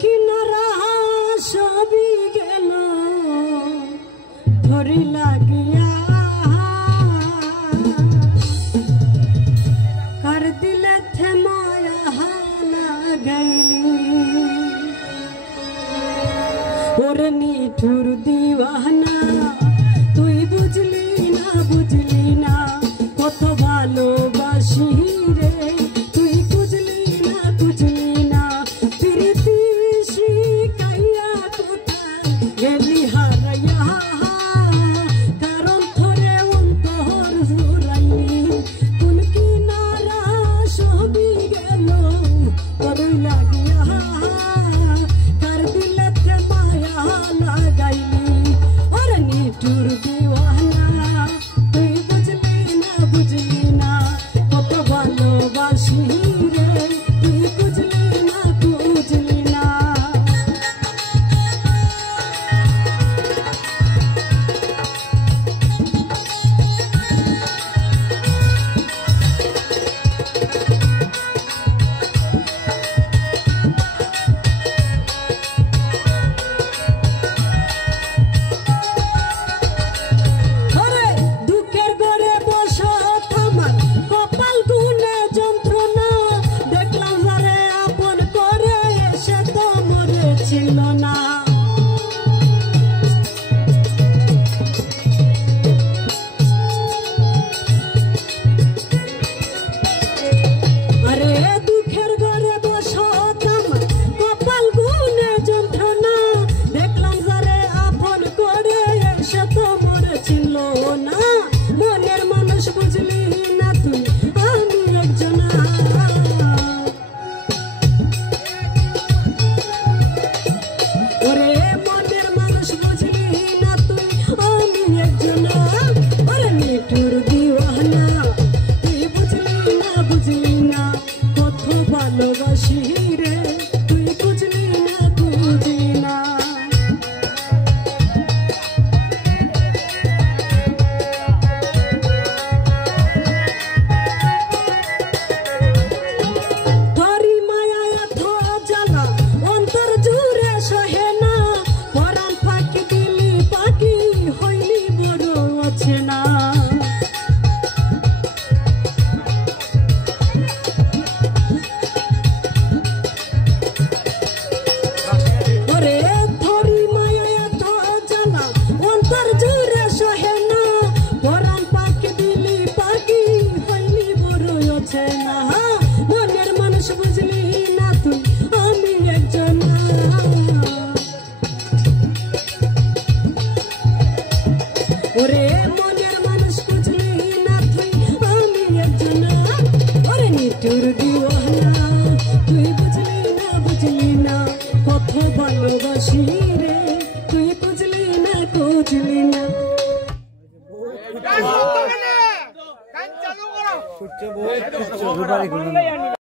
কিনারা সবই গেল ধরি লাগিয়া কার দিলে থেমায়া লাগাইলি ওরে নিঠুর দিওয়ানা তুই বুঝলি না কত ভালোবাসি রে তুই বুঝলি না প্রীতি শিখাইয়া কোথায় গেলি হারাইয়া কারণ ধরে অন্তর জুড়াইলি কোন কিনারা সবই গেল তবে লাগিয়া কার দিলে মায়া লাগাইলি ওরে নিঠুর দিওয়ানা তুই বুঝলি না কত ভালোবাসি রে তুই বুঝলি না ভালোবাসি রে তুই বুঝলি না ধরি মায়া এত জ্বালা অন্তর জুড়ে সহে না পরাণ ফাঁকি দিলি পাখি হইলি বড় আছে না মনের মানুষ বুঝলি না তুই আমি একজন ওরে মনের মানুষ বুঝলি না তুই আমি একজন ওরে নিঠুর দিওয়ানা তুই বুঝলি না কত ভালোবাসি রে তুই বুঝলি না